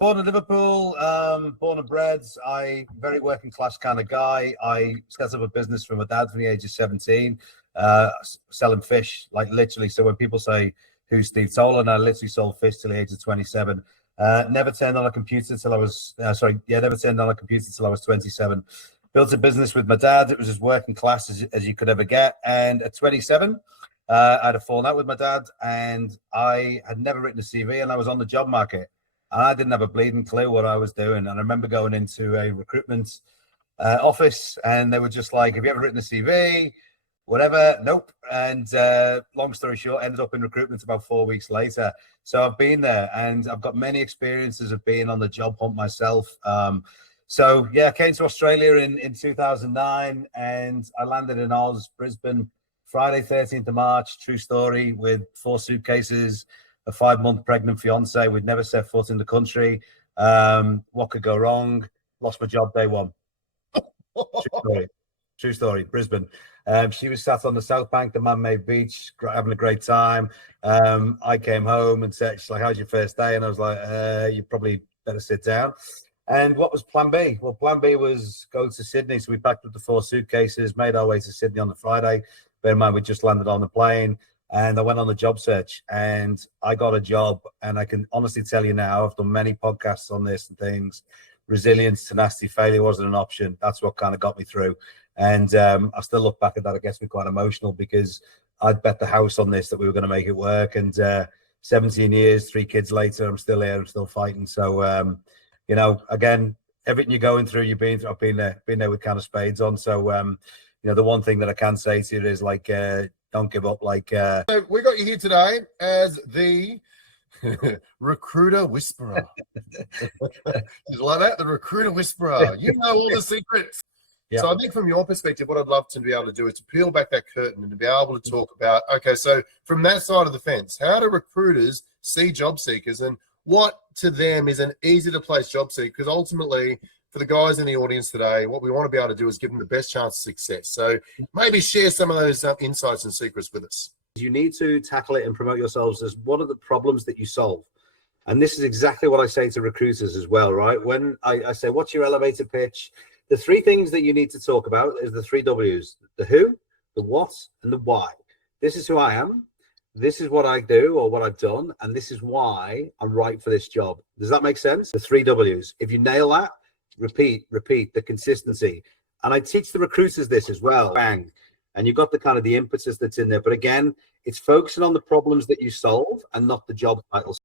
Born in Liverpool, born and bred. I very working class kind of guy. I set up a business for my dad from the age of 17, selling fish, like literally. So when people say who's Steve Tolan, I literally sold fish till the age of 27. Never turned on a computer till I was never turned on a computer till I was 27. Built a business with my dad. It was as working class as you could ever get. And at 27, I had a falling out with my dad, and I had never written a CV, and I was on the job market. And I didn't have a bleeding clue what I was doing. And I remember going into a recruitment office, and they were just like, have you ever written a CV? Whatever. Nope. And long story short, ended up in recruitment about 4 weeks later. So I've been there, and I've got many experiences of being on the job hunt myself. So yeah, I came to Australia in 2009, and I landed in Oz, Brisbane, Friday, 13th of March. True story, with 4 suitcases, a 5-month pregnant fiance. We'd never set foot in the country. What could go wrong? Lost my job day one. True story. Brisbane. She was sat on the south bank, the man-made beach, having a great time. I came home and said, she's like, how's your first day? And I was like, you probably better sit down. And what was plan B? Well, plan B was go to Sydney. So we packed up the 4 suitcases, made our way to Sydney on the Friday. Bear in mind, we just landed on the plane. And I went on the job search, and I got a job. And I can honestly tell you now, I've done many podcasts on this and things. Resilience, tenacity, failure wasn't an option. That's what kind of got me through. And I still look back at that. It gets me quite emotional, because I'd bet the house on this that we were going to make it work. And 17 years, 3 kids later, I'm still here. I'm still fighting. So, again, everything you're going through, you've been through. I've been there with kind of spades on. So, the one thing that I can say to you is like, don't give up. So we got you here today as the recruiter whisperer. Just like that, the recruiter whisperer. You know all the secrets. Yeah. So I think from your perspective, what I'd love to be able to do is to peel back that curtain and to be able to talk about, okay, so from that side of the fence, how do recruiters see job seekers, and what to them is an easy to place job seeker? Because ultimately, for the guys in the audience today, what we want to be able to do is give them the best chance of success. So maybe share some of those insights and secrets with us. You need to tackle it and promote yourselves as one of the problems that you solve. And this is exactly what I say to recruiters as well, right? When I say, what's your elevator pitch? The 3 things that you need to talk about is the 3 W's: the who, the what, and the why. This is who I am. This is what I do or what I've done. And this is why I'm right for this job. Does that make sense? The 3 W's. If you nail that, repeat, the consistency. And I teach the recruiters this as well. Bang. And you've got the kind of the impetus that's in there. But again, it's focusing on the problems that you solve and not the job titles.